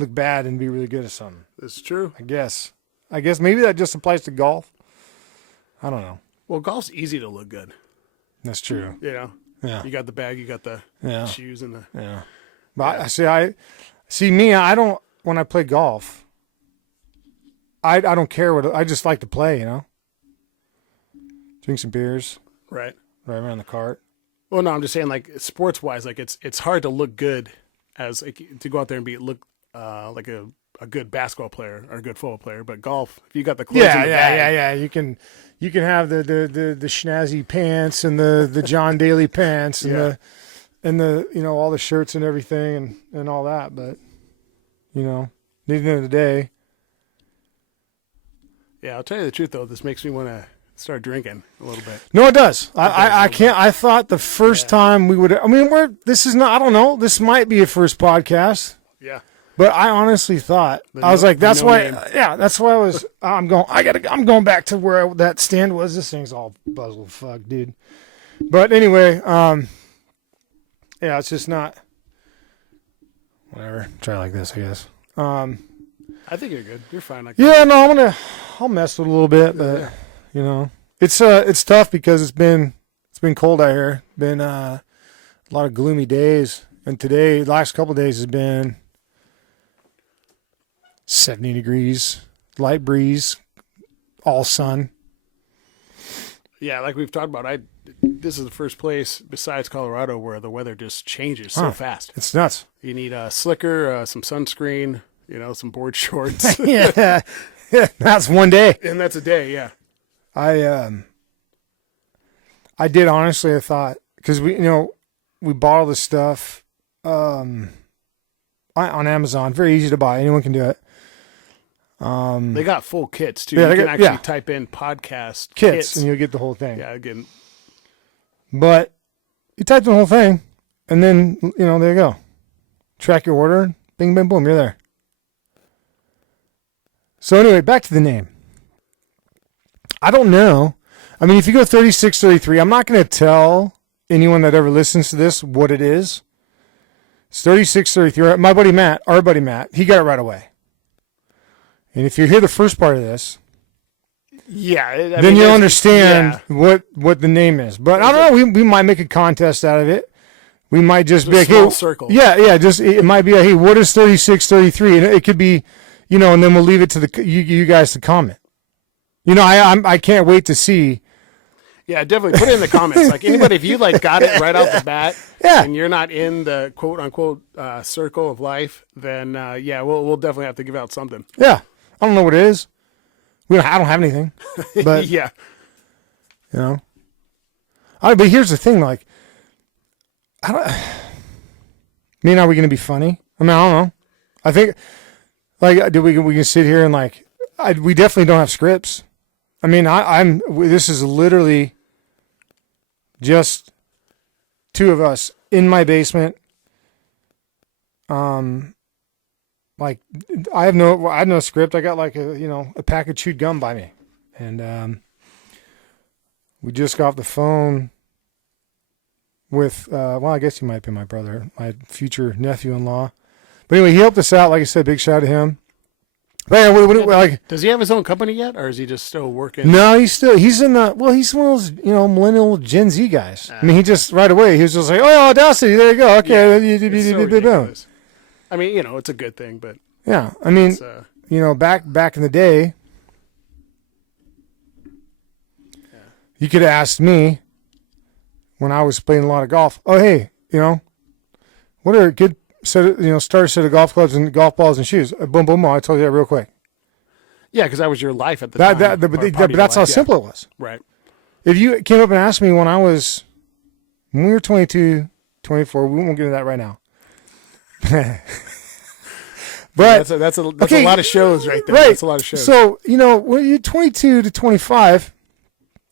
look bad and be really good at something. It's true. I guess maybe that just applies to golf. I don't know. Well, golf's easy to look good. That's true. You know? Yeah. You got the bag, you got the shoes and the... Yeah. But I see me, I don't, when I play golf, I don't care what, I just like to play, you know? Drink some beers. Right. Right around the cart. Well, no, I'm just saying, like, sports-wise, like, it's hard to look good as, like, to go out there and look like a good basketball player or a good football player, but golf, if you got the clothes in the bag, You can have the schnazzy pants and the John Daly pants and the you know, all the shirts and everything and all that, but you know, at the end of the day. Yeah, I'll tell you the truth though, this makes me want to start drinking a little bit. No, it does. I can't. I thought the first time we would. I mean, this is not. I don't know. This might be a first podcast. Yeah. But I honestly thought I was like, that's why. Yeah, that's why I was. I'm going back to where that stand was. This thing's all puzzled, fuck, dude. But anyway, yeah, it's just not. Whatever. Try like this, I guess. I think you're good. You're fine. Yeah, no, I'll mess with it a little bit, but you know, it's tough because it's been cold out here. Been a lot of gloomy days, and today, the last couple of days has been 70 degrees, light breeze, all sun. Yeah, like we've talked about, this is the first place besides Colorado where the weather just changes so fast. It's nuts. You need a slicker, some sunscreen, you know, some board shorts. yeah, that's one day, and that's a day. Yeah, I did honestly. I thought because we bought all this stuff on Amazon, very easy to buy. Anyone can do it. They got full kits too. Yeah, you can actually type in podcast kits and you'll get the whole thing. Yeah, again. But you type the whole thing, and then there you go. Track your order. Bing, bing, boom. You're there. So anyway, back to the name. I don't know. I mean, if you go 3633, I'm not going to tell anyone that ever listens to this what it is. It's 3633. My buddy Matt, our buddy Matt, he got it right away. And if you hear the first part of this, then you'll understand what the name is. But I don't know. We might make a contest out of it. We might just be like, hey, circle. Yeah. Just it might be like, hey, what is 3633? And it could be, and then we'll leave it to you guys to comment. I can't wait to see. Yeah, definitely put it in the comments. Like anybody, if you got it right off the bat, and you're not in the quote unquote circle of life, then we'll definitely have to give out something. Yeah, I don't know what it is. I don't have anything, but yeah, All right, but here's the thing: like, are we going to be funny? I mean, I don't know. I think, we can sit here and we definitely don't have scripts. I mean, this is literally just two of us in my basement. I have no script. I got a pack of chewed gum by me, and we just got off the phone with I guess he might be my brother, my future nephew-in-law. But anyway, he helped us out. Like I said, big shout out to him. But yeah, does he have his own company yet, or is he just still working? No, he's in the he's one of those millennial Gen Z guys. I mean, he just right away he was just like, oh, Audacity, there you go, okay. So I mean, it's a good thing, but yeah, I mean, back in the day, you could have asked me when I was playing a lot of golf. Oh, hey, what are good start a set of golf clubs and golf balls and shoes. Boom, boom, boom. I told you that real quick. Yeah, because that was your life at the time. But that's how simple it was. Right. If you came up and asked me when we were 22, 24, we won't get into that right now. But that's a lot of shows right there. Right. That's a lot of shows. So, when you're 22 to 25,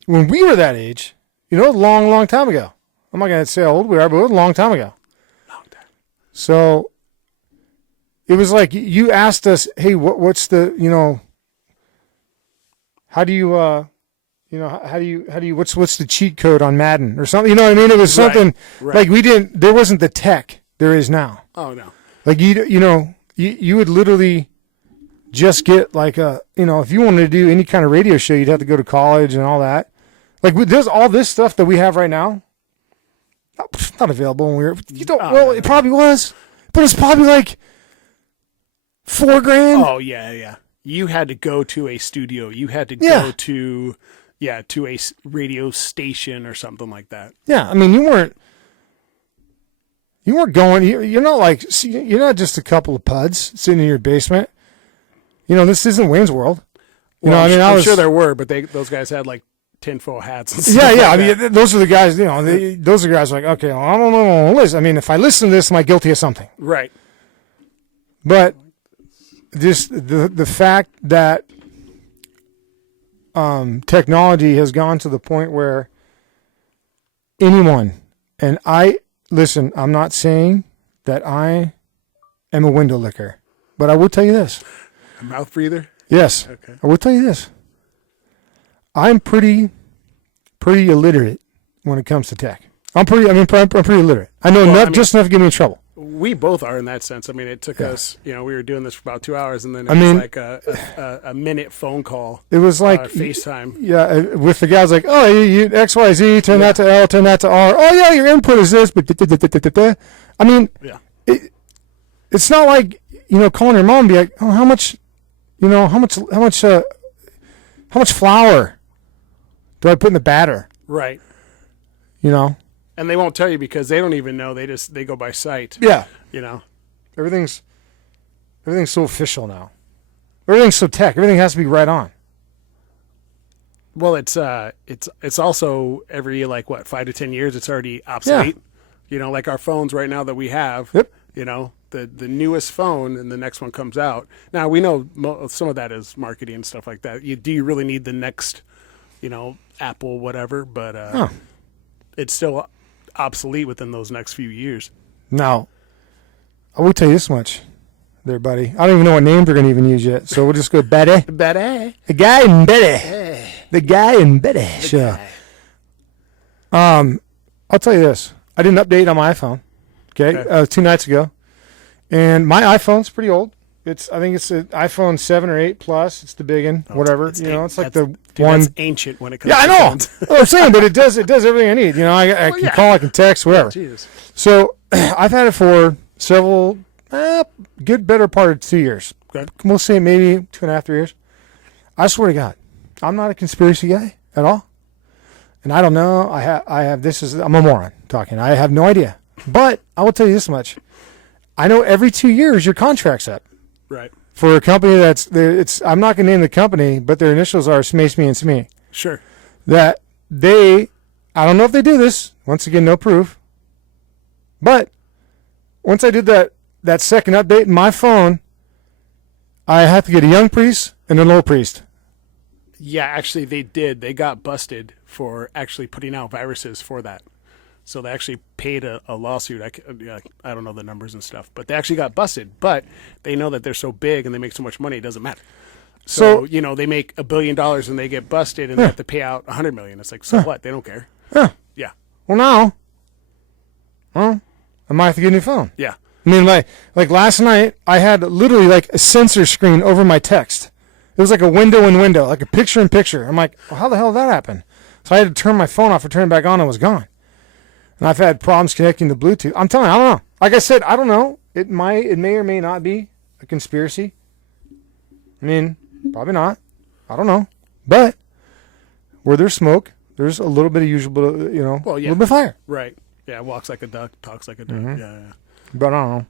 when we were that age, a long, long time ago. I'm not going to say how old we are, but it was a long time ago. So it was like you asked us, hey, what's the, how do you, what's the cheat code on Madden or something? You know what I mean? It was something right. like there wasn't the tech there is now. Oh, no. Like, you would literally just get like if you wanted to do any kind of radio show, you'd have to go to college and all that. Like there's all this stuff that we have right now, not available when we were. It probably was, but it's probably like $4,000. Oh yeah. You had to go to a studio. You had to go to a radio station or something like that. Yeah, I mean, you weren't going. You're not like you're not just a couple of puds sitting in your basement. This isn't Wayne's World. I'm sure there were, but those guys had like tinfoil hats. And stuff yeah. like I mean, those are the guys. Those are guys like, okay, well, I don't know. Listen, I mean, if I listen to this, am I guilty of something? Right. But just the fact that technology has gone to the point where anyone, and I'm not saying that I am a window licker, but I will tell you this. A mouth breather? Yes. Okay. I will tell you this. I'm pretty illiterate when it comes to tech. I'm pretty illiterate. I know just enough to get me in trouble. We both are in that sense. I mean, it took us, we were doing this for about 2 hours, and then it was like a minute phone call. It was like FaceTime. Yeah, with the guys like, oh, you XYZ, turn that to L, turn that to R. Oh yeah, your input is this, but I mean, it's not like calling your mom and be like, oh, how much flour do I put in the batter? Right. And they won't tell you because they don't even know. They go by sight. Yeah. Everything's so official now. Everything's so tech. Everything has to be right on. Well, it's also every 5 to 10 years it's already obsolete. Yeah. Like our phones right now that we have. Yep. The newest phone and the next one comes out. Now we know some of that is marketing and stuff like that. Do you really need the next, Apple whatever? But it's still obsolete within those next few years. Now, I will tell you this much, there, buddy. I don't even know what names we're going to even use yet, so we'll just go Betty. Betty. The guy in Betty. The guy in Betty. Sure. I'll tell you this. I did an update on my iPhone. Okay. 2 nights ago, and my iPhone's pretty old. I think it's an iPhone 7 or 8 Plus. It's the big one, whatever. It's like the one. That's ancient when it comes. Yeah, to I know. phones. Well, I'm saying, but it does everything I need. I can call, I can text, whatever. Jesus. So I've had it for several, better part of 2 years. Good. We'll say maybe 2.5, 3 years. I swear to God, I'm not a conspiracy guy at all, and I don't know. I'm a moron talking. I have no idea, but I will tell you this much: I know every 2 years your contract's up. Right. For a company I'm not going to name the company, but their initials are Smace Me and Smee. Sure. That I don't know if they do this. Once again, no proof. But once I did that second update in my phone, I have to get a young priest and an old priest. Yeah, actually, they did. They got busted for actually putting out viruses for that. So they actually paid a lawsuit. I don't know the numbers and stuff, but they actually got busted. But they know that they're so big and they make so much money, it doesn't matter. So they make $1 billion and they get busted and they have to pay out $100 million. It's like, so what? They don't care. Yeah. Well, now, I might have to get a new phone. Yeah. I mean, like last night, I had literally like a sensor screen over my text. It was like a window in window, like a picture in picture. I'm like, well, how the hell did that happen? So I had to turn my phone off and turn it back on, and it was gone. And I've had problems connecting to Bluetooth. I'm telling you, I don't know. Like I said, I don't know. It may or may not be a conspiracy. I mean, probably not. I don't know. But where there's smoke, there's a little bit of usual, a little bit of fire. Right. Yeah, walks like a duck, talks like a duck. Mm-hmm. Yeah. But I don't know.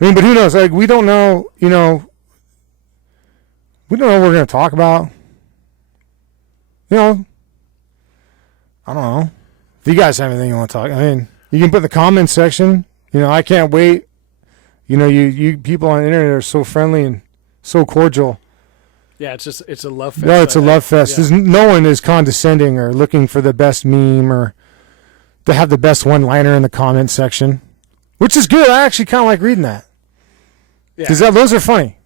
I mean, but who knows? Like, we don't know, we don't know what we're going to talk about. I don't know. If you guys have anything you want to talk, I mean, you can put in the comments section. I can't wait. You people on the internet are so friendly and so cordial. Yeah, it's a love fest. No, it's a love fest. Yeah. No one is condescending or looking for the best meme or to have the best one-liner in the comment section, which is good. I actually kind of like reading that. Yeah. Because those are funny.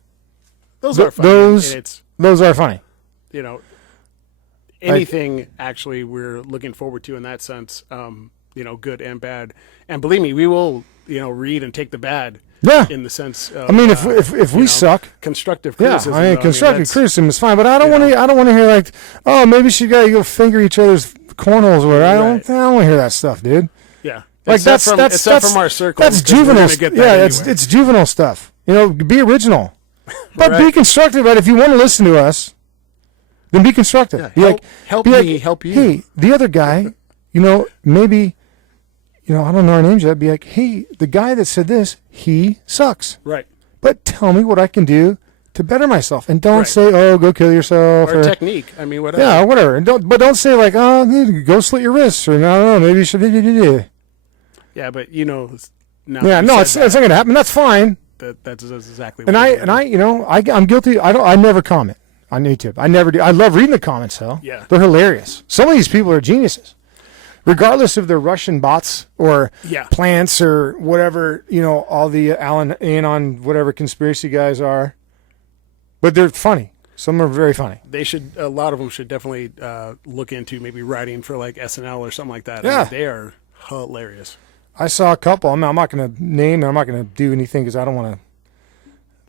Those are funny. Those are funny. Anything actually we're looking forward to in that sense, good and bad. And believe me, we will, read and take the bad. Yeah. in the sense of, I mean, if we suck, constructive yeah, criticism. I mean, though, constructive that's- criticism is fine, but I don't want to. I don't want to hear like, oh, maybe she got to go finger each other's cornholes or whatever. I don't want to hear that stuff, dude. Yeah. Like Except that's except from our circle. That's because we're juvenile. gonna get Yeah, that it's anyway. it's juvenile stuff. You know, be original, but be Right. constructive. But if you want to listen to us, then be constructive. Yeah, Be help- like, help be me like, help you. Hey, the other guy, you know, maybe, you know, I don't know our names yet. Be like, hey, the guy that said this, he sucks. Right. But tell me what I can do to better myself, and don't Right. say, oh, go kill yourself, Or technique. I mean, whatever. yeah, whatever. And don't say like, oh, go slit your wrists, or I don't know, maybe you should. Yeah, but you know. Now Yeah, you no, said it's not going to happen. That's fine. that's exactly. And what I we're and doing. I, you know, I'm guilty. I never comment on YouTube. I never do. I love reading the comments though. Yeah. They're hilarious. Some of these people are geniuses, regardless if they're Russian bots or Yeah. plants or whatever. You know, all the Anon whatever conspiracy guys are, but they're funny. Some are very funny. They should. A lot of them should definitely look into maybe writing for like SNL or something like that. Yeah. I mean, they are hilarious. I saw a couple. I'm not going to name. I'm not going to do anything because I don't want to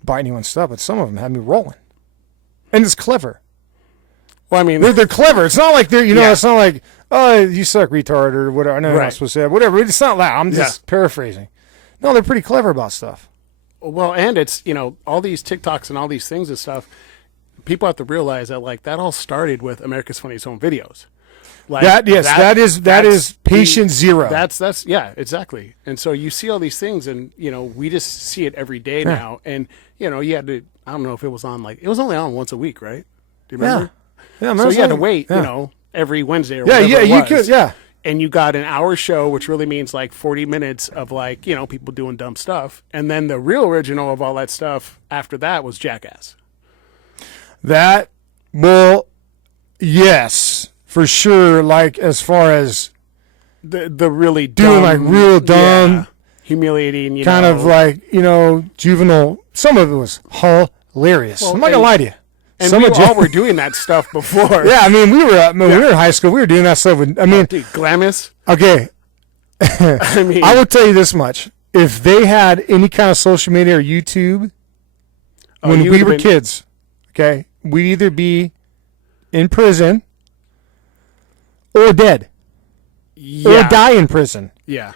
bite anyone's stuff. But some of them had me rolling, and it's clever. Well, I mean, They're clever. It's not like they're, you know, Yeah. it's not like, oh, you suck, retard, or whatever. I know you're Right. not supposed to say that. Whatever. It's not that. I'm just paraphrasing. No, they're pretty clever about stuff. well, and it's all these TikToks and all these things and stuff. People have to realize that like that all started with America's Funniest Home Videos. Like That is that's patient zero. That's yeah, exactly. And so you see all these things, and we just see it every day now. And you had to. I don't know if it was on it was only on once a week, right? Do you remember? Yeah. So you had to like- wait, yeah. every Wednesday or Yeah, whatever yeah, it you was. could, yeah. And you got an hour show, which really means like 40 minutes of people doing dumb stuff. And then the real original of all that stuff after that was Jackass. That, well, yes, for sure. Like, as far as The really doing, dumb, like, real dumb, humiliating, kind of like, juvenile, some of it was hilarious. Well, I'm not going to lie to you. And Some we of all Ja- were doing that stuff before. Yeah, I mean, we were in high school. We were doing that stuff with, Dude, Glamis. okay, I mean, I will tell you this much. If they had any kind of social media or YouTube when you we would've were been- kids, okay, we'd either be in prison or dead or yeah, die in prison yeah.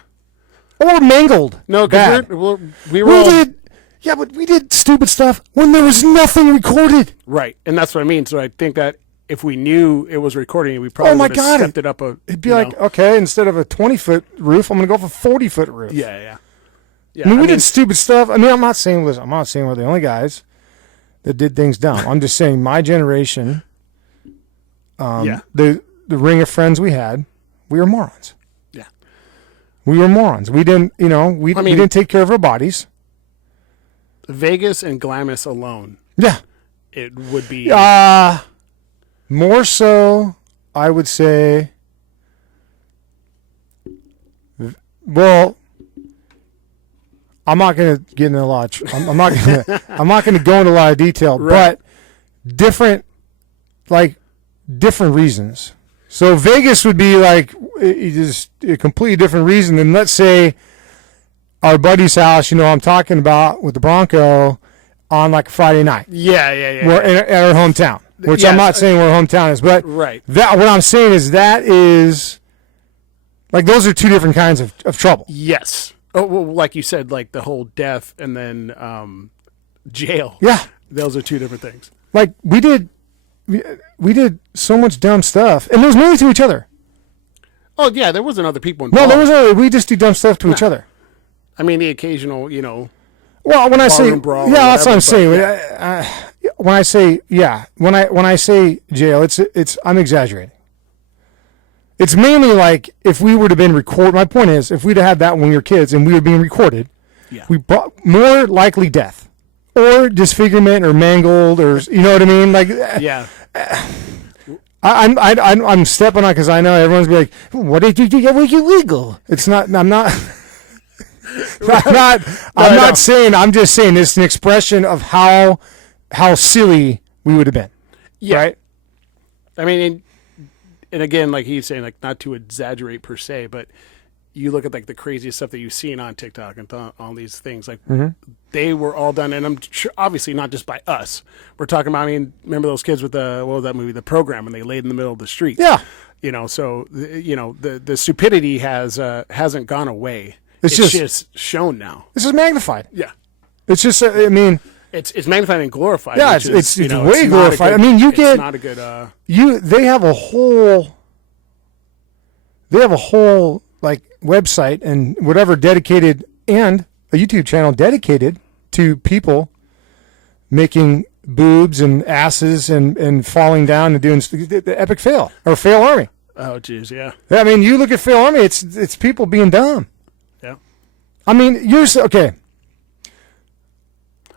or mangled. No, bad. because we were We all did, yeah, but we did stupid stuff when there was nothing recorded. right, and that's what I mean. So I think that if we knew it was recording, we probably Oh my would have God, stepped it up. It'd be like, okay, instead of a 20-foot roof, I'm going to go for a 40-foot roof. yeah. I mean, we did stupid stuff. I mean, I'm not saying we're the only guys that did things dumb. I'm just saying my generation, the ring of friends we had, we were morons. Yeah. We were morons. We didn't, we didn't take care of our bodies. Vegas and Glamis alone, Yeah. it would be. More so, I would say. Well, I'm not going to get into a lot. I'm not going to. I'm not going to go into a lot of detail, Right. but different reasons. So Vegas would be like just a completely different reason than, let's say, our buddy's house. I'm talking about with the Bronco on like a Friday night. Yeah. We're at our hometown, which I'm Yes. not saying where our hometown is, but Right. that what I'm saying is that is like those are two different kinds of trouble. Yes. Oh, well, like you said, like the whole death and then jail. Yeah, Those are two different things. like we did so much dumb stuff, and it was mainly to each other. Oh yeah, there wasn't other people No, involved. we just do dumb stuff to each other. I mean, the occasional, Well, when I say Barroom brawl or yeah, that's what I'm whatever, saying. When I say when I say jail, it's I'm exaggerating. It's mainly like if we would have been recorded. My point is, if we'd have had that when we were kids and we were being recorded, Yeah. we brought more likely death or disfigurement or mangled or you know what I mean. Like yeah. I'm stepping on because I know everyone's be like, what did you do? That was illegal. It's not. I'm not. I'm not saying. I'm just saying it's an expression of how silly we would have been. Yeah. Right. I mean, and again, like he's saying, like not to exaggerate per se, but you look at like the craziest stuff that you've seen on TikTok and all these things, like Mm-hmm. they were all done, and I'm sure, obviously not just by us. We're talking about. I mean, remember those kids with the what was that movie, The Program, and they laid in the middle of the street. Yeah. So the stupidity hasn't gone away. It's just shown now. This is magnified. Yeah. It's just, I mean, It's magnified and glorified. Yeah, which it's is, way not a glorified. good- I mean, you it's get- not a good. they have a whole like website and whatever dedicated, and a YouTube channel dedicated to people making boobs and asses and falling down and doing the epic fail or fail army. Oh, geez, yeah, Yeah, I mean, you look at fail army, it's people being dumb. yeah. I mean, okay.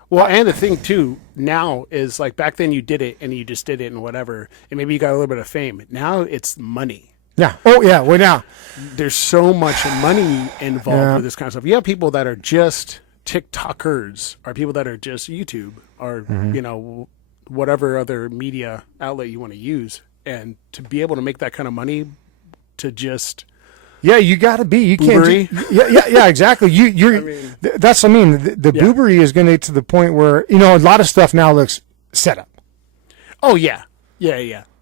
Well, and the thing too now is like back then you did it and you just did it and whatever, and maybe you got a little bit of fame. Now it's money. Yeah. Oh yeah. Well now. There's so much money involved Yeah. with this kind of stuff. You have people that are just TikTokers, or people that are just YouTube, or whatever other media outlet you want to use, and to be able to make that kind of money, to just Yeah, you got to be. You can't. Boobery? Yeah, exactly. You're. That's. I mean, the Yeah. boobery is going to get to the point where a lot of stuff now looks set up. oh yeah.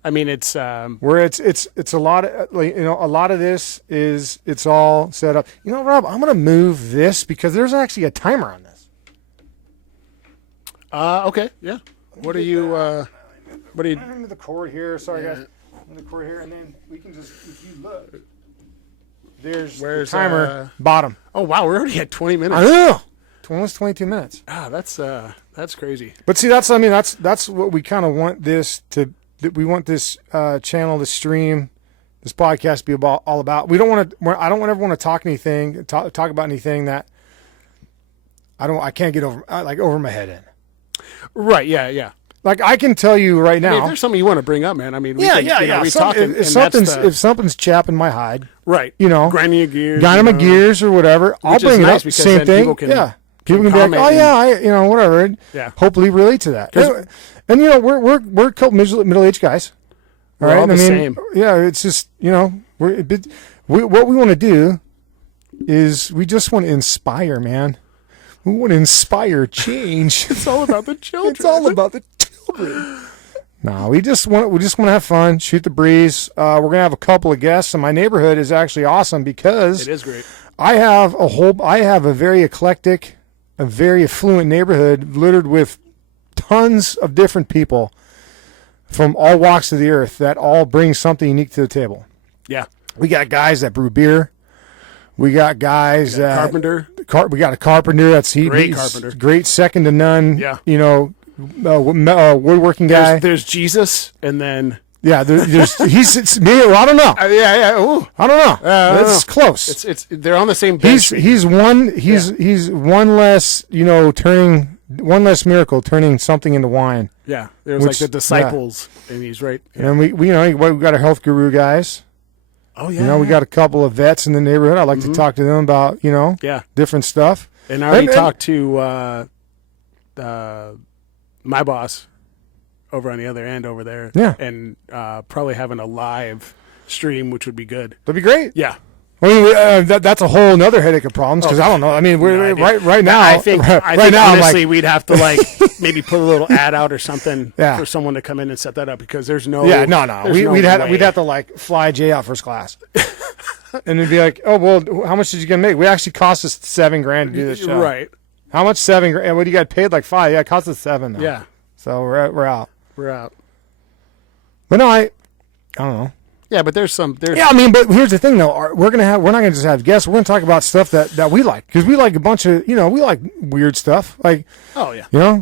I mean, it's Where it's a lot of a lot of this is it's all set up. Rob, I'm going to move this because there's actually a timer on this. okay, yeah. What are you? What are you? I'm the cord here. Sorry guys, I'm the cord here, and then we can just if you look, there's Where's, the timer bottom. Oh wow, we're already at 20 minutes. I know. Almost 22 minutes. That's crazy. But see, that's what we kind of want this to. We want this channel, this stream, this podcast to be all about. We don't want to. I don't ever want to talk about anything that I can't get over my head in. Right? Yeah. Like I can tell you right I mean, now. if there's something you want to bring up, man. I mean, we We talk, and if that's something's chapping my hide, right. Grinding your gears, grinding my gears or whatever, I'll Which is bring it nice up. because Same then thing. people can- People can be like, comment oh and- yeah, whatever. And Yeah. hopefully relate to that. 'Cause- And we're a couple middle-aged guys. All We're right, all the same. Yeah, it's just we're a bit, what we want to do is we just want to inspire, man. We want to inspire change. It's all about the children. It's all about the children. No, we just want to have fun, shoot the breeze. We're gonna have a couple of guests, and my neighborhood is actually awesome because It is great. I have a very eclectic, a very affluent neighborhood littered with tons of different people from all walks of the earth that all bring something unique to the table. Yeah. We got guys that brew beer. We got guys that Carpenter. We got a carpenter that's Great he's carpenter. great, second to none. Yeah. Woodworking guy. There's Jesus, and then Yeah, it's me. Well, I don't know. yeah. Ooh. I don't know. I don't It's close. It's they're on the same bench. He's one less one less miracle turning something into wine. Yeah. There was Which- like the disciples, and he's right. Yeah. And we got our health guru guys. Oh yeah. We got a couple of vets in the neighborhood. I like to talk to them about yeah. different stuff. And I already And- talked to my boss over on the other end over there. Yeah. And probably having a live stream, which would be good. That'd be great. Yeah. I mean, that's a whole nother headache of problems because I don't know. I mean, we're No idea. right now. I think now, honestly I'm like, we'd have to maybe put a little ad out or something Yeah. for someone to come in and set that up because there's no no. there's no We'd way. have to fly Jay out first class, and it'd be like, oh well, how much did you get make? We actually cost us $7,000 to do this show. Right. How much? $7,000. What do you got paid? Like $5,000. Yeah, it cost us $7,000. Though. Yeah. So we're out. We're out. But no, I don't know. Yeah, but there's Yeah, I mean, but here's the thing though. We're not gonna just have guests. We're gonna talk about stuff that we like because we like a bunch of we like weird stuff. Like oh yeah.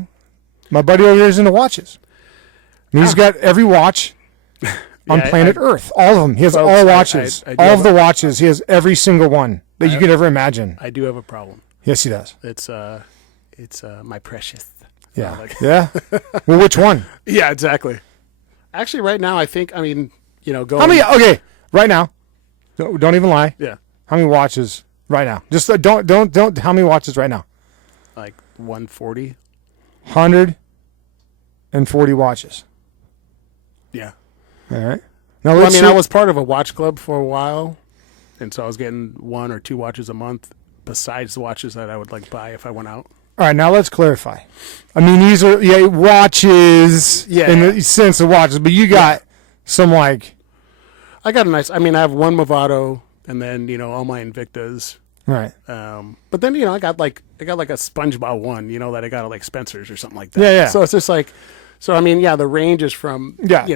My buddy over here is into watches. I mean, he's got every watch on Yeah, planet Earth. All of them. He has Folks, all watches. I do all have of the watches. He has every single one that you could ever imagine. I do have a problem. Yes, he does. It's my precious. Yeah. like- Yeah. Well, which one? Yeah, exactly. Actually, right now, I think going. How many? Okay, right now. Don't even lie. Yeah, How many watches right now? Just don't. How many watches right now? like 140. 140 watches. Yeah. All right. Now Well, I let's mean, see. I was part of a watch club for a while, and so I was getting 1 or 2 watches a month besides the watches that I would like buy if I went out. All right, now let's clarify. I mean, these are watches in the sense of watches, but you got some like I got a nice. I mean, I have one Movado, and then all my Invictas. right. But then I got like a SpongeBob one, that I got at like Spencer's or something like that. Yeah, yeah. So it's just like, so I mean, yeah, the range is from $5,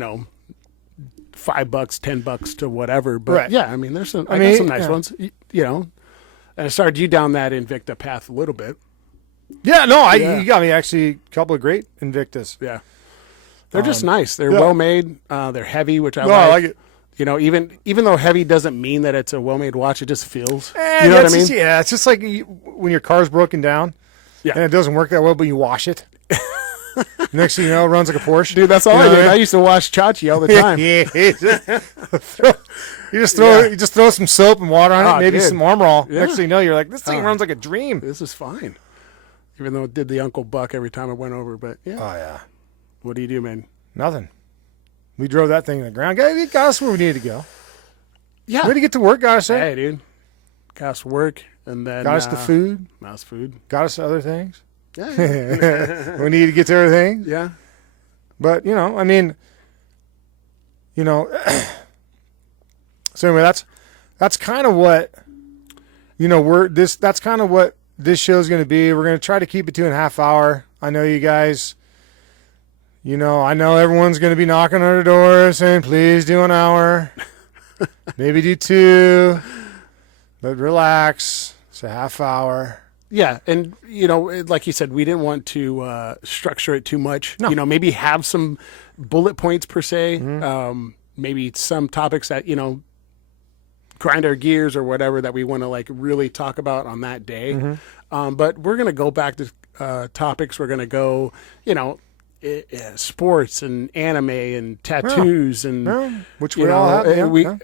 $10 to whatever. But Right. yeah, I mean, I got some nice ones. And I started you down that Invicta path a little bit. Yeah, no, you got me actually a couple of great Invictus. Yeah, they're just nice. They're yeah. well made. They're heavy, which I No, like. I like it. Even though heavy doesn't mean that it's a well-made watch, it just feels. You know what I mean? It's just like when your car's broken down, and it doesn't work that well, but you wash it. Next thing you know, it runs like a Porsche. Dude, that's all I did. I used to wash Chachi all the time. You just throw some soap and water on it, maybe dude. some Armor All. Yeah. Next thing you know, you're like, this thing runs like a dream. This is fine. Even though it did the Uncle Buck every time I went over, but yeah. Oh yeah, What do you do, man? nothing. We drove that thing to the ground. It got us where we needed to go. Yeah. We had to get to work. Got us there. Hey, dude. Got us work, and then Got us to food. Got us food. Got us to other things. Yeah. We needed to get to everything. Yeah. But I mean, so anyway, that's kind of what that's kind of what this show's going to be. We're going to try to keep it to a half hour. I know you guys, I know everyone's going to be knocking on the door saying, please do an hour, maybe do 2, but relax. It's a half hour. Yeah, and like you said, we didn't want to structure it too much. No. Maybe have some bullet points per se. Maybe some topics that grind our gears or whatever that we want to like really talk about on that day. But we're gonna go back to topics. We're gonna go, sports and anime and tattoos and which we all have.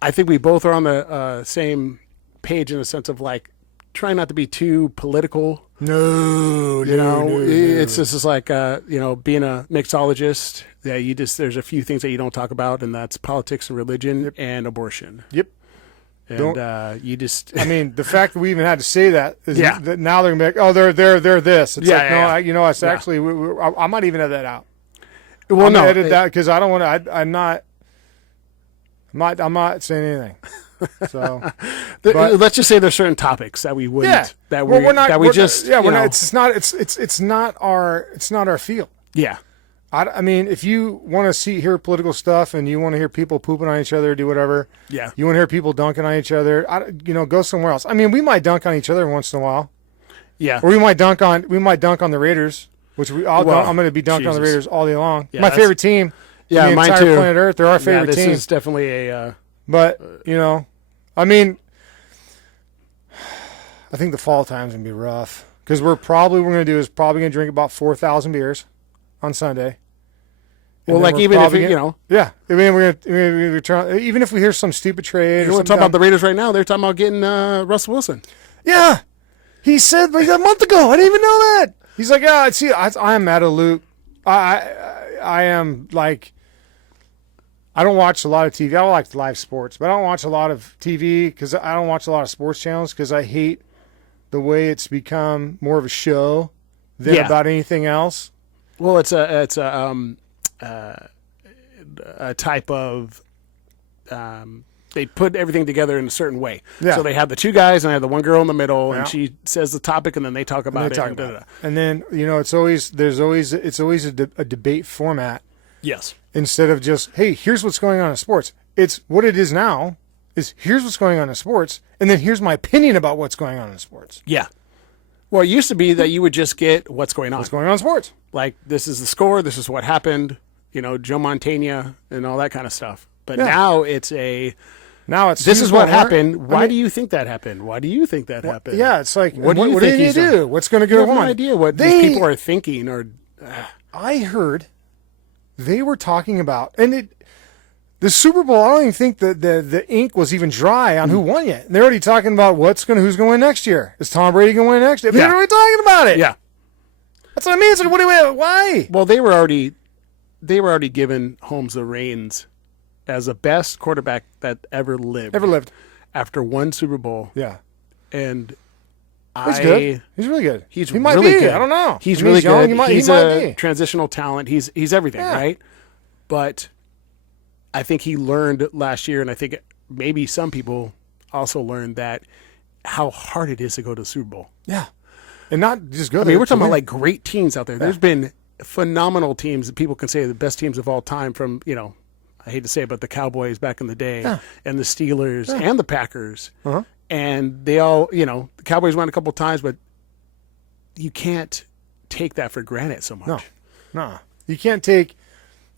I think we both are on the same page in the sense of like trying not to be too political. No, It's just like being a mixologist. Yeah, there's a few things that you don't talk about, and that's politics and religion and abortion. Yep. And you just. I mean, the fact that we even had to say that is Yeah. that now they're gonna be like, oh, they're this. It's like, no, yeah. it's actually. I might even edit that out. Well, I'm no, gonna edit that because I don't want to. I'm not saying anything. So, but- let's just say there's certain topics that we wouldn't. yeah, That Well, we we're not. that we we're just. not, yeah, we're know, not. It's not our field. Yeah. I mean, if you want to hear political stuff and you want to hear people pooping on each other, do whatever. Yeah. You want to hear people dunking on each other, go somewhere else. I mean, we might dunk on each other once in a while, Yeah. or we might dunk on the Raiders, which I'm going to be dunking on the Jesus. Raiders all day long. Yeah, My that's- favorite team. Yeah, the mine entire too. planet Earth. They're our favorite this team. is definitely a. But I mean, I think the fall time's gonna be rough because we're going to drink about 4,000 beers on Sunday. And Well, then like we're even if probably yeah, I mean, we're gonna try, even if we hear some stupid trade. you or want to something talk about the Raiders right now? They're talking about getting Russell Wilson. Yeah, he said like a month ago. I didn't even know that. He's like, yeah, see, I am mad at Luke. I am like, I don't watch a lot of TV. I like live sports, but I don't watch a lot of TV because I don't watch a lot of sports channels because I hate the way it's become more of a show than Yeah. about anything else. Well, it's a type of they put everything together in a certain way. Yeah. So they have the two guys and I have the one girl in the middle, Yeah. and she says the topic, and then they talk about And it. they talk and about da-da-da. it. And then it's always a debate format Yes. instead of just, hey, here's what's going on in sports. It's what it is now is here's what's going on in sports, and then here's my opinion about what's going on in sports. Yeah. Well, it used to be that you would just get what's going on. What's going on in sports? Like, this is the score, this is what happened, Joe Montana and all that kind of stuff. But Yeah. now it's this who's is what going where. happened. Why I mean, do you think that happened? Why do you think that happened? Yeah, it's like, What do you what think do you he's do? doing? What's going to You go have on? no idea what these people are thinking. Or I heard they were talking about, and the Super Bowl, I don't even think the ink was even dry on who won yet. And they're already talking about who's going to win next year. Is Tom Brady going to win next year? Yeah. They're already talking about it. yeah. That's what I mean. It's like, why? Well, they were already giving Holmes the reins as the best quarterback that ever lived. Ever lived. After one Super Bowl. Yeah. And He's good. He's really good. He might really be. good. I don't know. He's I mean, really young. good. He He's might a be. transitional talent. He's everything, Yeah. right? But I think he learned last year, and I think maybe some people also learned that how hard it is to go to the Super Bowl. Yeah. And not just go I there. mean, we're to talking about win. like great teams out there. There's been phenomenal teams that people can say are the best teams of all time from, I hate to say it, but the Cowboys back in the day and the Steelers and the Packers. Uh-huh. And they all, the Cowboys won a couple times, but you can't take that for granted so much. No. You can't take,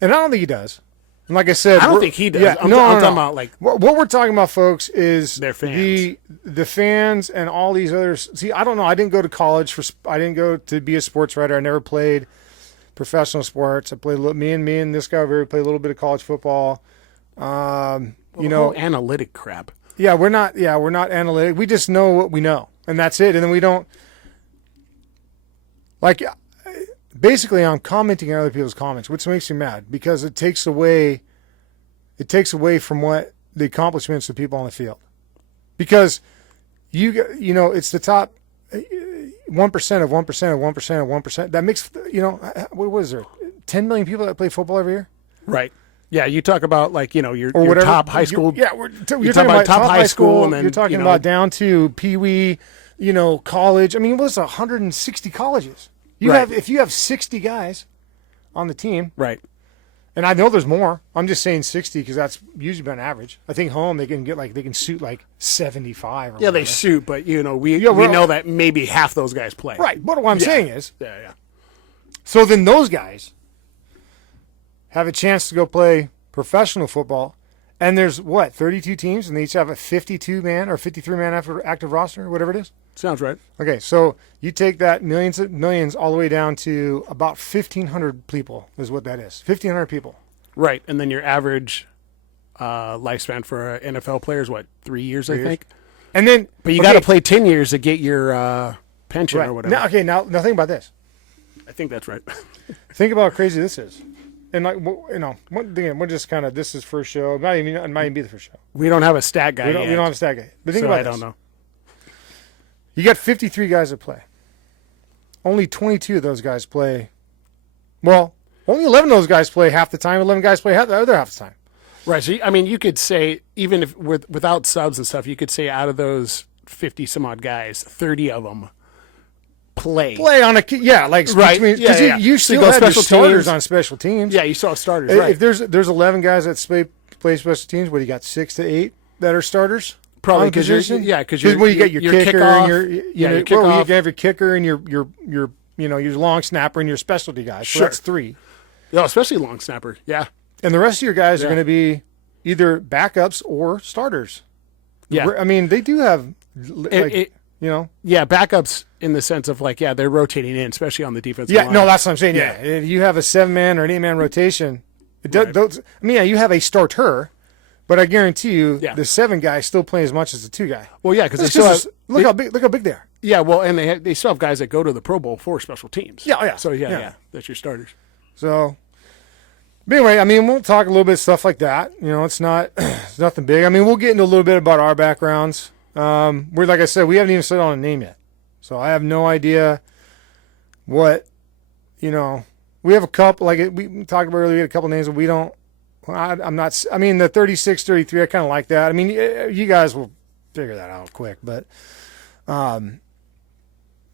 and I don't think he does. And like I said, I don't we're- think he does. Yeah, I'm no, talking no. about like What we're talking about, folks, is Their fans. the fans and all these others. See, I don't know. I didn't go to college I didn't go to be a sports writer. I never played professional sports. I played me and this guy over here played a little bit of college football. whole analytic crap. Yeah, we're not analytic. We just know what we know, and that's it. And then we don't like. Basically, I'm commenting on other people's comments, which makes me mad because it takes away from what the accomplishments of people on the field. Because it's the top 1% of 1% of 1% of 1%. That makes what was there 10 million people that play football every year? Right. Yeah, you talk about like, your Whatever. top high school. You're talking talking about about top high school, and then, you're talking about down to Pee Wee, college. I mean, what's 160 colleges? If you have 60 guys on the team, Right. and I know there's more. I'm just saying 60 because that's usually been average. I think home they can suit like 75. Or Yeah, they whatever. shoot, but we we're- know that maybe half those guys play. Right. But what I'm saying is, Yeah. so then those guys have a chance to go play professional football, and there's 32 teams, and they each have a 52-man or 53-man active roster, or whatever it is. Sounds right. Okay, so you take that millions all the way down to about 1,500 people is what that is. 1,500 people. Right. And then your average lifespan for an NFL player is 3 years, I years. think. And then, But you got to play 10 years to get your pension right. or whatever. Now think about this. I think that's right. Think about how crazy this is. And again, we're just kind of, this is first show. It might even be the first show. We don't have a stat guy We don't yet, have a stat guy. But think so about I this. don't know. You got 53 guys that play. Only 22 of those guys play. Well, only 11 of those guys play half the time. 11 guys play the other half the time. Right. So, you could say, even if without subs and stuff, you could say out of those 50 some odd guys, 30 of them play. Play on right. Yeah, Because yeah. you So you still go have your special starters teams. on special teams. Yeah, you saw starters, right. If there's 11 guys that play special teams, what do you got? 6 to 8 that are starters. Probably on position. because you got your kicker kickoff, and your your well, you kickoff. have your kicker and your long snapper and your specialty guys. So Sure. that's 3. Yeah, especially long snapper. Yeah. And the rest of your guys are Yeah. going to be either backups or starters. Yeah. I mean, they do have Yeah, backups in the sense of they're rotating in, especially on the defensive Yeah, line. no, that's what I'm saying. Yeah, Yeah. if you have a 7-man or an 8-man rotation, it does. Right. You have a starter, but I guarantee you, Yeah. the 7 guy still play as much as the 2 guy. Well, yeah, because they That's still have, just- look how big they are. yeah, well, and they still have guys that go to the Pro Bowl for special teams. Yeah, oh, yeah. So Yeah. yeah, that's your starters. So, but anyway, I mean, we'll talk a little bit of stuff like that. It's not, it's nothing big. I mean, we'll get into a little bit about our backgrounds. We're like I said, we haven't even settled on a name yet, so I have no idea what. We have a couple we talked about earlier. We had a couple names, but we don't. I'm not. I mean, the 36, 33, I kind of like that. I mean, you guys will figure that out quick, but I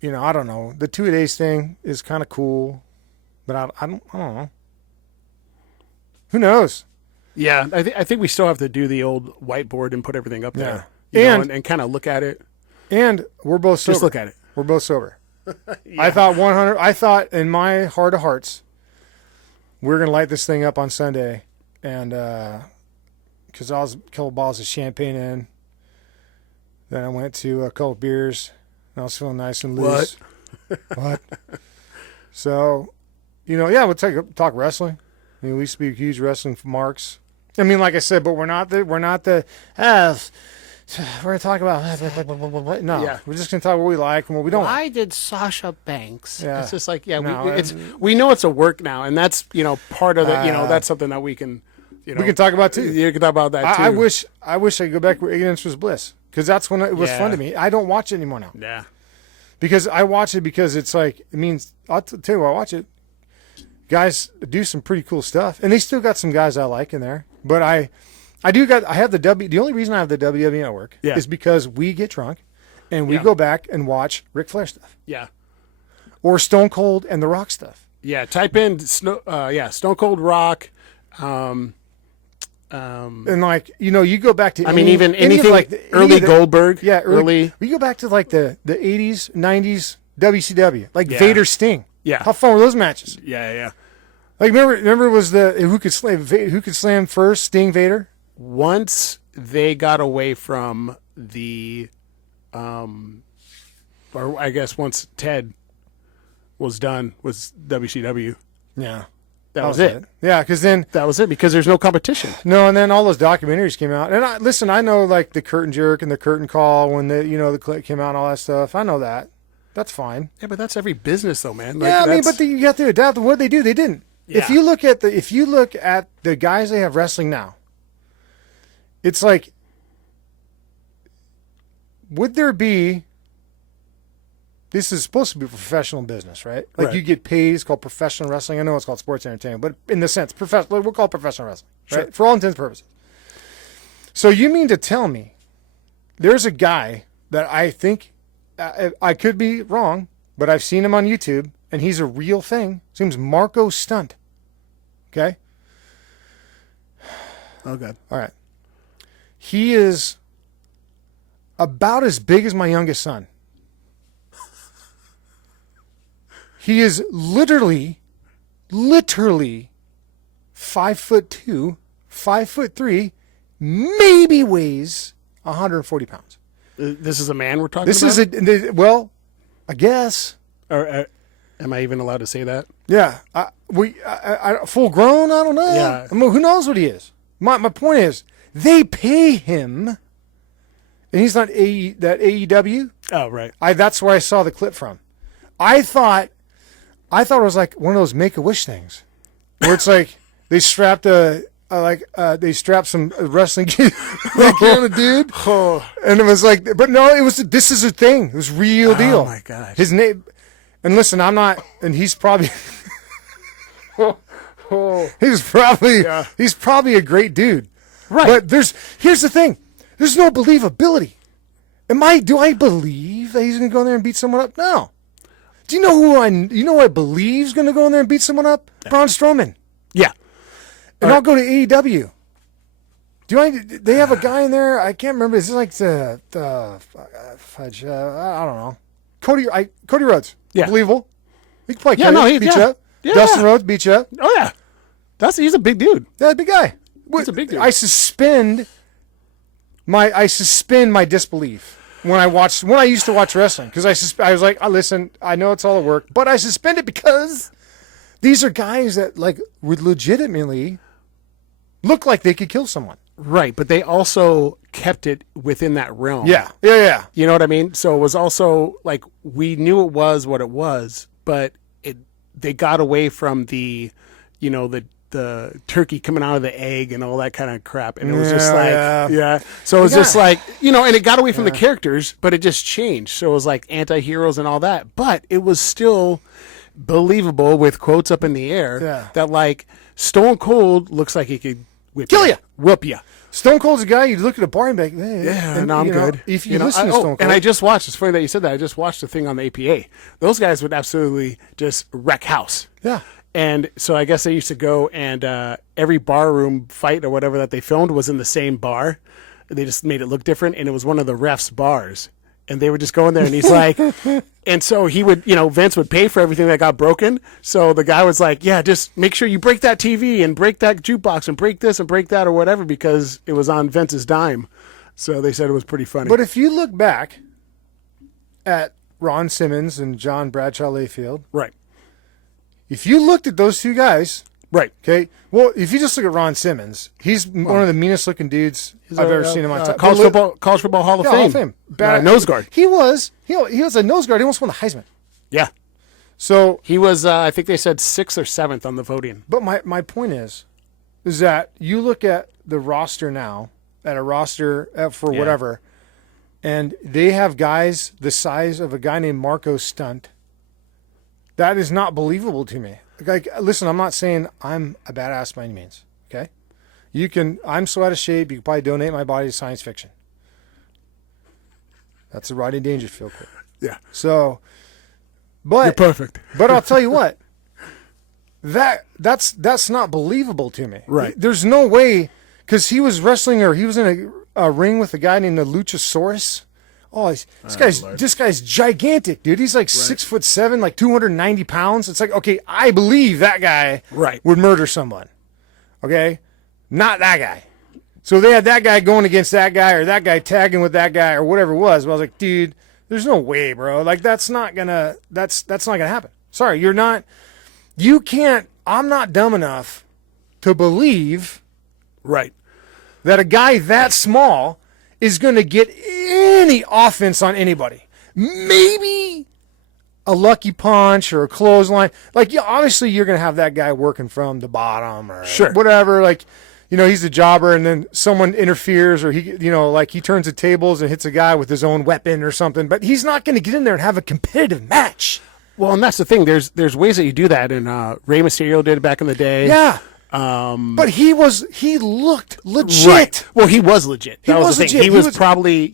don't know. The 2-a-days thing is kind of cool, but I don't know. Who knows? Yeah, I think we still have to do the old whiteboard and put everything up there. Yeah. And kind of look at it. And we're both sober. Just look at it. We're both sober. I thought in my heart of hearts, we're going to light this thing up on Sunday. And because I was a couple bottles of champagne in. Then I went to a couple beers. And I was feeling nice and loose. What? So, we'll talk wrestling. I mean, we used to be huge wrestling marks. I mean, like I said, but we're not the we're going to talk about no. Yeah. We're just going to talk what we like and what we don't like. Why did Sasha Banks? Yeah. It's just No, we know it's a work now, and that's part of the Uh, that's something that we can You know, We can talk about too. You can talk about that too. I wish I could go back where ignorance was bliss, because that's when it was fun to me. I don't watch it anymore now, Yeah. because I watch it because it's like, it means, I'll tell you why I watch it. Guys do some pretty cool stuff, and they still got some guys I like in there. But I have the only reason I have the WWE Network is because we get drunk and we go back and watch Ric Flair stuff. Yeah. Or Stone Cold and The Rock stuff. Yeah. Type in Stone Cold Rock. And like, you go back to Even any anything of, like any early of the, Goldberg. Yeah, early. We go back to like the 80s, 90s WCW, like Yeah. Vader Sting. Yeah. How fun were those matches? Yeah. Like remember it was the who could slam first, Sting Vader? Once they got away from the, or I guess once Ted was done with WCW, Yeah. that was it. Yeah, because then That was it because there's no competition. no, and then all those documentaries came out. And I know like the curtain jerk and the curtain call when the clip came out and all that stuff. I know that. That's fine. Yeah, but that's every business though, man. Like, Yeah, I mean, that's- but you got to adapt. What they do, they didn't. If Yeah. you look at the guys they have wrestling now, it's like, would there be? This is supposed to be professional business, right? Like Right. you get paid. It's called professional wrestling. I know it's called sports entertainment, but in the sense, professional. We'll call it professional wrestling, Sure. right? For all intents and purposes. So you mean to tell me there's a guy that I think I could be wrong, but I've seen him on YouTube, and he's a real thing. His name's Marco Stunt. Okay? Oh god. All right. He is about as big as my youngest son. He is literally 5'2", 5'3", maybe weighs 140 pounds. This is a man we're talking This about? is well, I guess. Or, am I even allowed to say that? Yeah, full grown. I don't know. Yeah. I mean, who knows what he is? My point is, they pay him, and he's not that AEW. Oh, right. That's where I saw the clip from. I thought it was like one of those Make-A-Wish things, where it's like they strapped some wrestling gear on a dude, and it was like, but no, this is a thing. It was real deal. Oh my gosh. His name, and listen, I'm not, and he's probably, he's probably a great dude, Right. But here's the thing, there's no believability. Do I believe that he's gonna go in there and beat someone up? No. Do you know who I believe is gonna go in there and beat someone up? Braun Strowman. Yeah. And I'll go to AEW. They have a guy in there. I can't remember. Is it like the fudge? I don't know. Cody Rhodes. Yeah. Believable. He can play. Yeah, no, beat you up. Yeah. Dustin Rhodes beat you up. Oh yeah. He's a big dude. Yeah, big guy. He's a big dude. I suspend my disbelief when I used to watch wrestling, because I was like, listen, I know it's all a work, but I suspend it because these are guys that like would legitimately look like they could kill someone. Right, but they also kept it within that realm. Yeah. You know what I mean? So it was also like we knew it was what it was, but they got away from the turkey coming out of the egg and all that kind of crap, and it was just like So it was just like and it got away from the characters, but it just changed. So it was like anti-heroes and all that, but it was still believable with quotes up in the air. Yeah. That like Stone Cold looks like he could Kill ya. whoop you. Stone Cold's a guy you look at a bar and be like, hey, Yeah, and, no, I'm good. If you listen to Stone Cold, and I just watched. It's funny that you said that. I just watched the thing on the APA. Those guys would absolutely just wreck house. yeah. And so I guess they used to go and every barroom fight or whatever that they filmed was in the same bar. They just made it look different, and it was one of the refs' bars. And they would just go in there, and he's like, and so he would, Vince would pay for everything that got broken. So the guy was like, yeah, just make sure you break that TV and break that jukebox and break this and break that or whatever, because it was on Vince's dime. So they said it was pretty funny. But if you look back at Ron Simmons and John Bradshaw Layfield, right. if you looked at those two guys, Right. okay, well, if you just look at Ron Simmons, he's one of the meanest looking dudes I've ever seen in my time. College football Hall of Yeah, Fame. Hall of Fame. Nose guard. He was a nose guard. He almost won the Heisman. Yeah. So, He was, I think they said 6th or 7th on the voting. but my point is, is that you look at the roster now, at a roster for Yeah. whatever, and they have guys the size of a guy named Marco Stunt. That is not believable to me. Like, listen, I'm not saying I'm a badass by any means. Okay, I'm so out of shape. You can probably donate my body to science fiction. That's the Rodney Dangerfield quote. Yeah. So, You're but perfect. but I'll tell you what, that's not believable to me. Right. There's no way, because he was wrestling, or he was in a ring with a guy named the Luchasaurus. Oh, this guy's gigantic, dude. He's like 6'7", like 290 pounds. It's like, okay, I believe that guy Right. would murder someone. Okay, not that guy. So they had that guy going against that guy, or that guy tagging with that guy, or whatever it was. But I was like, dude, there's no way, bro. Like, that's not gonna happen. Sorry, you're not. You can't. I'm not dumb enough to believe Right. that a guy that small is going to get any offense on anybody. Maybe a lucky punch or a clothesline. Like, yeah, obviously you're going to have that guy working from the bottom or Sure. whatever. Like, he's the jobber, and then someone interferes, or he turns the tables and hits a guy with his own weapon or something. But he's not going to get in there and have a competitive match. Well, and that's the thing. There's ways that you do that, and Rey Mysterio did it back in the day. Yeah. But he looked legit. Right. Well, he was legit. That was was the thing. legit. He He was was- probably,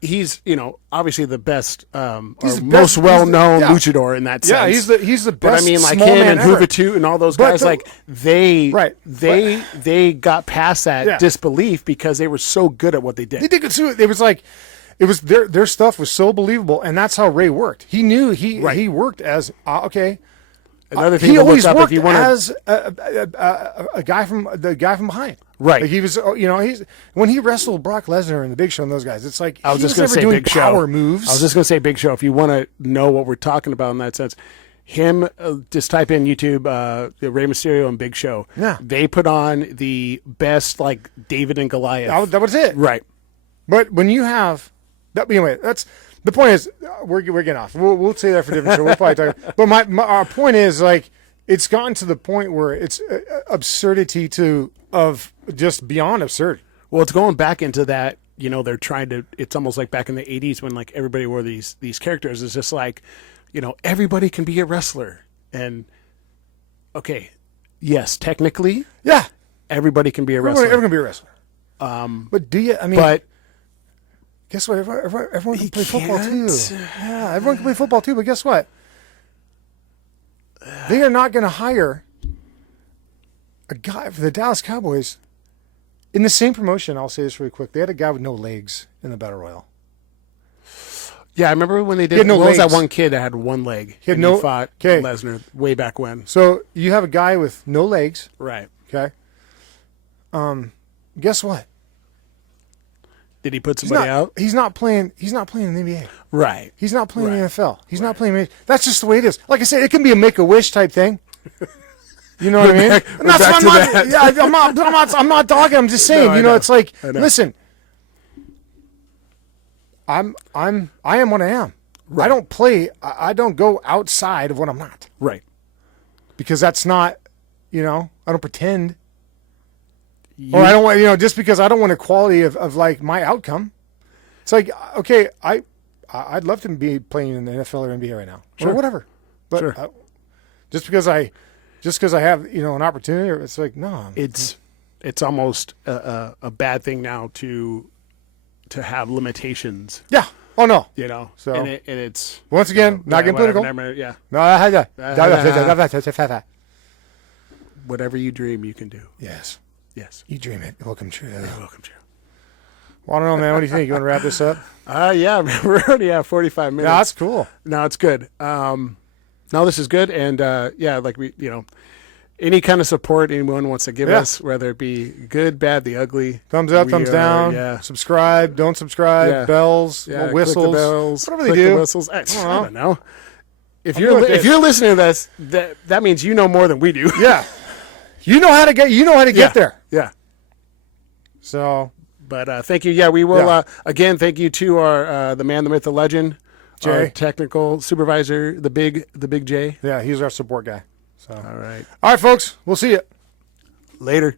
he's, obviously the best, or He's the most best- well-known he's the- yeah. luchador in that sense. Yeah, he's the But best. I mean, like small him man and ever. Juventud and all those But guys, the- like they Right. they got past that Yeah. disbelief because they were so good at what they did. They did good too. It was like, their stuff was so believable, and that's how Ray worked. He knew he worked as okay. Another thing He to look always up worked if you want to. as a guy from behind. Right. Like, he was, he's when he wrestled Brock Lesnar and the Big Show and those guys. It's like I was he just going to never say doing Big Show. power moves. I was just going to say Big Show. If you want to know what we're talking about in that sense, him, just type in YouTube, the Rey Mysterio and Big Show. Yeah. They put on the best, like David and Goliath. That was it. Right. But when you have that, anyway, that's the point. Is we're getting off. We'll say that for a different show. We'll probably talk. But our point is, like, it's gotten to the point where it's absurdity of just beyond absurd. Well, it's going back into that. They're trying to. It's almost like back in the '80s when like everybody wore these characters. It's just like, everybody can be a wrestler. And okay, yes, technically, Yeah, everybody can be a wrestler. everyone can be a wrestler. But do you? I mean, But guess what? Everyone can play football can't. too. Yeah, everyone can play football too. But guess what? They are not going to hire a guy for the Dallas Cowboys in the same promotion. I'll say this really quick. They had a guy with no legs in the Battle Royal. yeah, I remember when they did. had no what was that legs. one kid that had one leg? He had and no- fought okay. Lesnar way back when. So you have a guy with no legs. Right. Okay. Guess what? Did he put somebody out? He's not playing. He's not playing in the NBA. Right. He's not playing in the Right. NFL. He's not playing. That's just the way it is. Like I said, it can be a Make-A-Wish type thing. You know what I mean? back- And that's we're what back I'm to not. that. Yeah, I'm not talking. I'm just saying. No, I you know, know. it's like, I know. listen. I am what I am. I don't play. I don't go outside of what I'm not, Right. because that's not. I don't pretend. Or I don't want, just because I don't want equality of like my outcome. It's like, okay, I'd love to be playing in the NFL or NBA right now, Sure. or whatever. But Sure. just because I have an opportunity, it's like, no. It's almost a bad thing now to have limitations. Yeah. Oh no. So and it's Once again, not getting political. Yeah. No. Whatever you dream, you can do. Yes. Yes. You dream it. Welcome true. Welcome, Joe. Well, I don't know, man. What do you think? You want to wrap this up? Yeah, we're already at 45 minutes. Yeah, that's cool. No, it's good. No, this is good, and yeah, like any kind of support anyone wants to give us, whether it be good, bad, the ugly, Thumbs up, thumbs down. Yeah, Subscribe. Don't subscribe. Yeah. Bells. yeah. Whistles. Click the bells, Whatever click they the do. whistles. I don't know. If I'm doing if this. you're listening to this, that means you know more than we do. Yeah. You know how to get. Get there. Yeah. So But thank you. Yeah, we will. Yeah. Again, thank you to our the man, the myth, the legend, our Jay. technical supervisor, the big J. yeah, he's our support guy. So All right. all right, folks. We'll see you. Later.